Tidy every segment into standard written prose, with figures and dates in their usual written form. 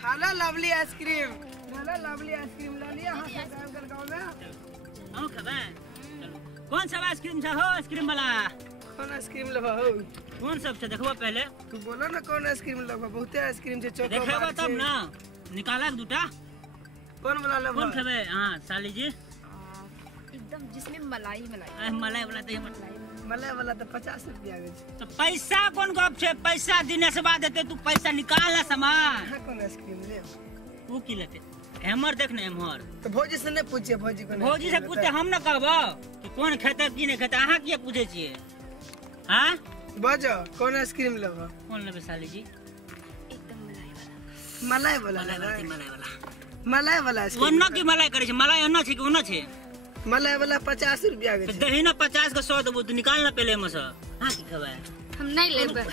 खाला lovely ice cream, खाला lovely ice cream ला लिया हां अंकल गांव में। हम खबे कौन सा आइसक्रीम छ हो आइसक्रीम वाला? कौन आइसक्रीम लेबा हो? कौन सब छ देखबो पहले। तू बोला ना कौन आइसक्रीम लेबा, बहुते आइसक्रीम छै चोको। देखबो तब ना निकाला दूटा। कौन वाला लेबा? कौन खबे? हां साली जी एकदम जिसमें मलाई मलाई। मलाई वाला तो मलाई वाला तो 50 रुपया आगे छै। तो पैसा कौन गप छे? पैसा दिने से बाद देते, तू पैसा निकाल ना सामान। कौन आइसक्रीम ले? तू की लेते? हेमर देख ना हेमर। तो भौजी से नहीं पूछिए, भौजी को भौजी से पूछते हम ना कहबो कि कौन खेते की नहीं खेते। अहाँ किए पूछे छिए? हां बाजो कौन आइसक्रीम लेबा? कौन लेबे साली जी? एकदम मलाई वाला। मलाई वाला आइसक्रीम। ओन्ना की मलाई करे छै? मलाई अन्ना छै कि ओन्ना छै? मलाई वाला 50 रुपया आगे छै। दही ना 50 का 100 देबो, तू निकाल ना पहले में से। हां की खबे? हम नहीं लेबे,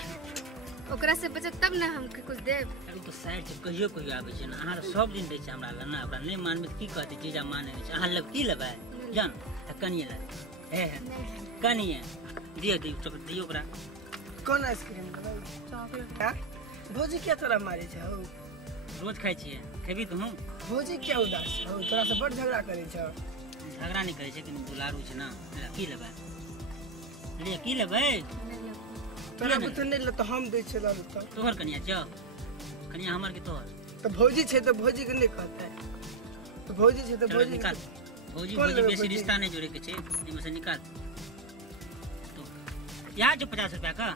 ओकरा से बचत तब ना हम कुछ देब। अरे तो साइड से कहियो कहियो आबै छै ना, अहाँ सब दिन दै छै हमरा ल ना। ओकरा नहीं मानबे त की कहते चीजा माने नै छै। अहाँ लब की लेबै जान त कनिए ले हे कनिए दियो दियो चॉकलेट दियो ओकरा। कौन आइसक्रीम लेबै? चॉकलेट। हां भौजी क्या तोरा मारे छै हो? रोज खाइ छिए खेबी तू? भौजी क्या उदास हो? तोरा से बड़ झगड़ा करे छै। झगड़ा नहीं करे छै कि दुलारू छै ना। की लेबै? ले की लेबै? तोरा बुते नहीं ले तो हम दै छै लालू तो। तोहर कनिया छ? कनिया हमर के तोहर? तो भौजी छै तो भौजी के नहीं कहता है। तो भौजी छै तो भौजी निकाल। भौजी कौन भौजी लेबै बेसी भौजी? रिश्ता नहीं जोड़े के छै, एमे से निकाल। तो या जो 50 रुपया का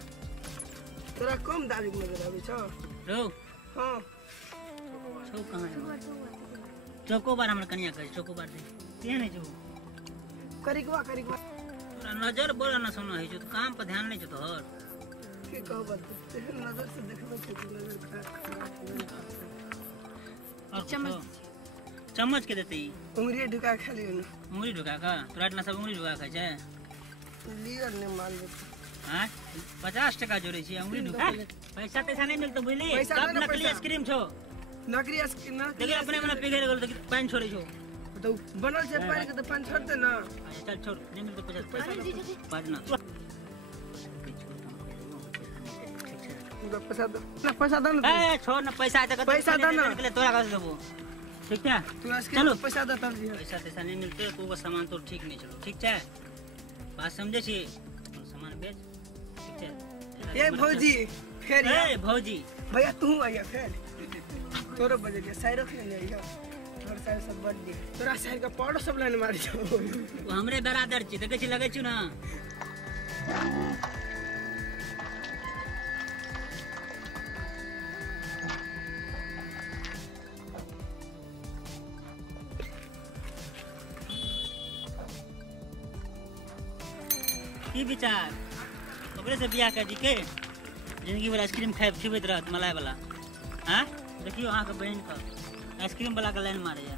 तोरा कम दाबी नजर आबै छ। रो हां छौ कहां है? चोकोबार हमर कनिया कहे चोकोबार दे के नहीं जो करिकवा तोरा नजर बड़ा ना सुना है जो, तो काम पर ध्यान नहीं जो तोहर। के कहबो नजर से देखबो छै कि नजर खराब। और चम्मच के देते ही उंगली ढुका खा लियो ना। उंगली ढुका का? तोरा इतना सब उंगली ढुका खाइ छै? लियो ने मान ले। हां 50 टका जोड़े छी उंगली ढुका। पैसा तैसा नहीं मिलतो बुझली? पैसा सब दे ना, नकली पैसा। आइसक्रीम छो। नकली आइसक्रीम ना देखिए अपने मने पिघल गेल तो पानी छोड़े छो। तो बनल छै पानी के तो पानी छोड़ते ना। अच्छा चल छोड़, नहीं मिलतो पैसा बाद ना। पैसा दो ना, पैसा दो ना। ए छोड़ ना पैसा दे। पैसा दे ना। तोरा का देबो ठीक है? तू आइसक्रीम चलो। पैसा दे तब दियो। पैसा तैसा नहीं मिलते तो वो सामान तो ठीक नहीं चलो ठीक है? बात समझे छी? सामान बेच ठीक है? ए भौजी फेर ए भौजी भैया तू आइया फेर तोरो बजे के साइरो के ले आइया। और साइर सब बड़ दी तोरा साइर का पाउडर सब लाइन मार छो। वो हमरे बरादर छी, देखे छी लगे छी ना। की विचार ओकरे से बियाह कर दी के जिंदगी भर आइसक्रीम खाए खिबैत रहत मलाई वाला। हां देखियो अहाँ के बहन का आइसक्रीम वाला के लाइन मारे या।